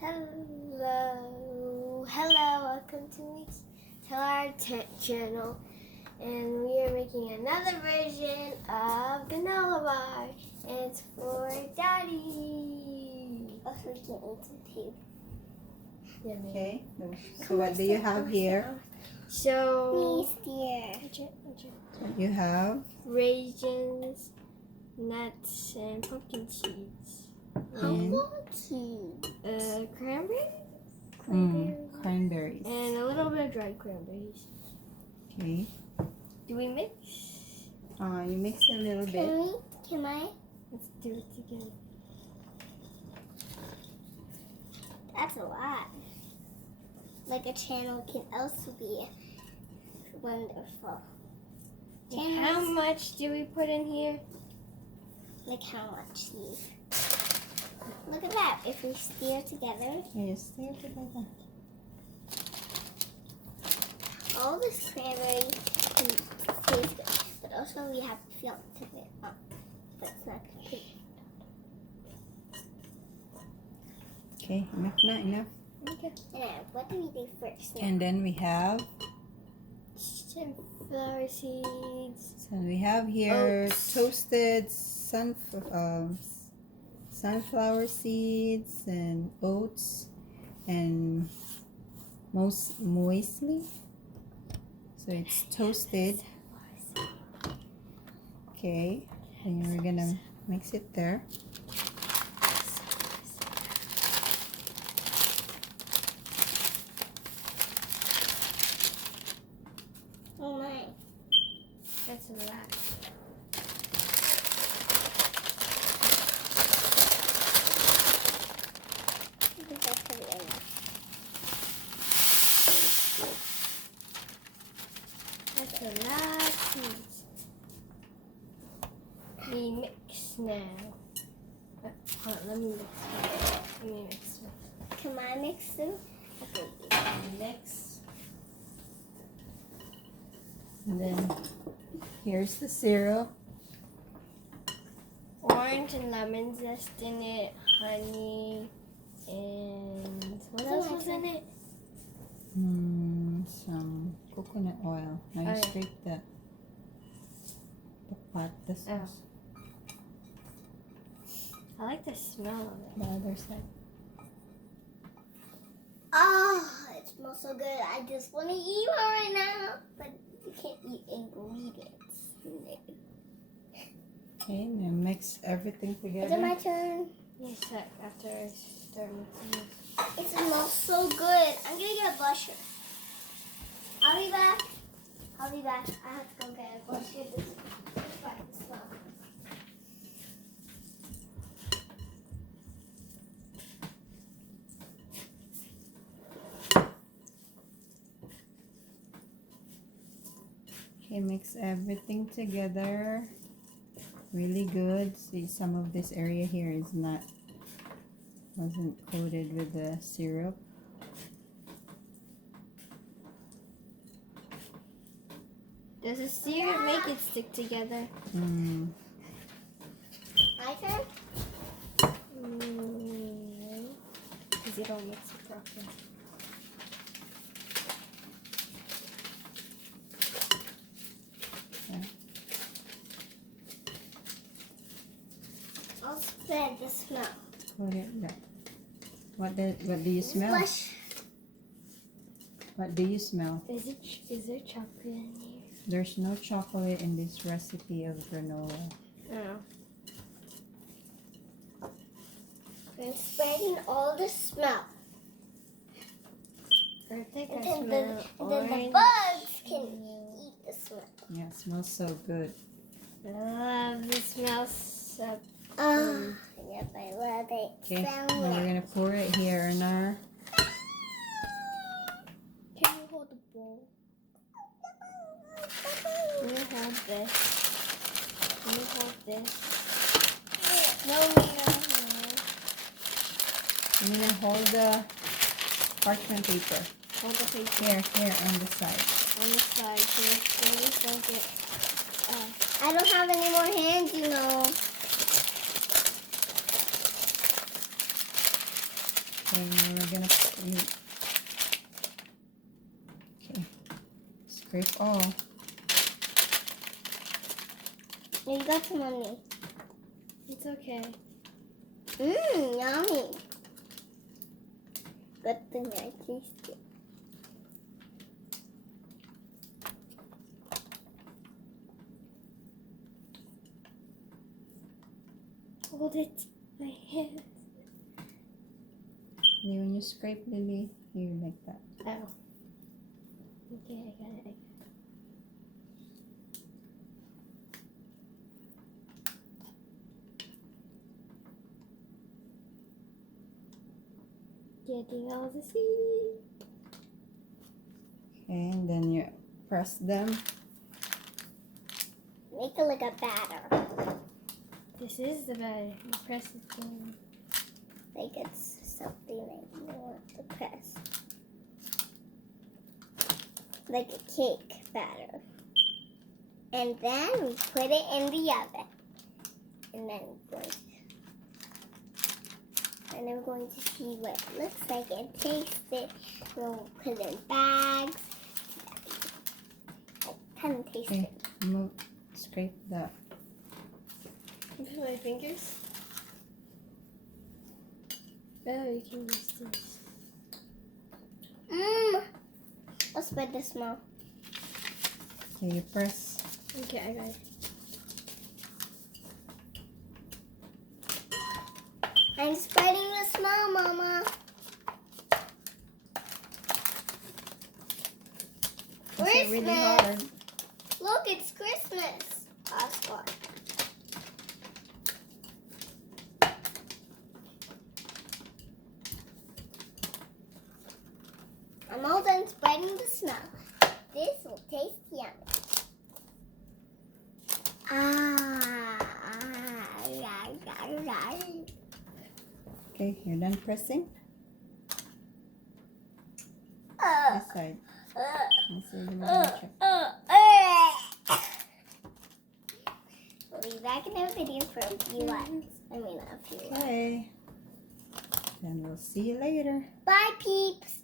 Hello, welcome to our channel, and we are making another version of granola bar, and it's for Daddy. Also, we can eat some too. Okay, so what do you have here? So, You have raisins, nuts, and pumpkin seeds. cranberries. And a little bit of dried cranberries. Okay. Do we mix? You mix it a little bit. Can I? Let's do it together. That's a lot. Like a channel can also be wonderful. And how much do we put in here? Like how much, Steve? Look at that. If we stir together. Yeah, stir together. All this cranberry can taste good, but also we have to fill it up. But it's not complete. Okay, enough. Okay. And what do we do first? And then we have. Sunflower seeds. So we have here Oats. toasted sunflower seeds and oats and muesli. So it's toasted. Okay, and we're gonna mix it there. Oh my. That's a lot. I think that's pretty enough. That's a lot of cheese. We mix now. Hold on, let me mix. Can I mix them? Okay. Mix. And then here's the syrup. Orange and lemon zest in it, honey, and what else was in it? Some coconut oil. Now you Oh, yeah. scrape the pot. This Oh. is I like the smell of it. the other side. Oh, it smells so good. I just want to eat one right now, but you can't eat ingredients. Okay, now mix everything Is together. it my turn? Yes, after I start mixing this. It smells so good. I'm gonna get a blusher. I'll be back. I have to go get a blusher. This is quite the smell. Okay, mix everything together. Really good. See, some of this area here wasn't coated with the syrup. Does the syrup make it stick together? My turn? Because you don't mix it properly. Yeah. I'll spread the smell. Put it there. What do you smell? Blush. What do you smell? Is there chocolate in here? There's no chocolate in this recipe of granola. No. I'm spreading all the smell. I think I then the bugs can eat the smell. Yeah, it smells so good. I love the smell. So yep, I love it. Okay, now we're gonna pour it here in our. Can you hold the bowl? Can you hold this? Can you hold this? No. I'm gonna hold the parchment paper. Hold the paper. Here, on the side. On the side here. I don't have any more hands, you know. Okay, we're gonna okay. Scrape all. You got some on me. It's okay. Yummy. Good thing I tasted it. Hold it. My hand. And when you scrape, Lily, you like that. Oh. Okay, I got it. Getting all the seeds. Okay, and then you press them. Make it like a batter. This is the batter. You press it down. Like it's something that you want to press. Like a cake batter. And then we put it in the oven. And then we're going to see what it looks like and taste it. We'll put it in bags. I kind of taste Okay, it. move, scrape that. With my fingers. Oh, you can use this. I'll spread the smell. Okay, you press. Okay, I got it. I'm spreading the smell, Mama. Is it really Christmas. hard? Look, it's Christmas. Oscar. I'm all done spreading the smell. This will taste yummy. Okay, you're done pressing. This side. This is the check. We'll be back in the video for a few hours. I mean, a few hours. Okay. Then we'll see you later. Bye, peeps.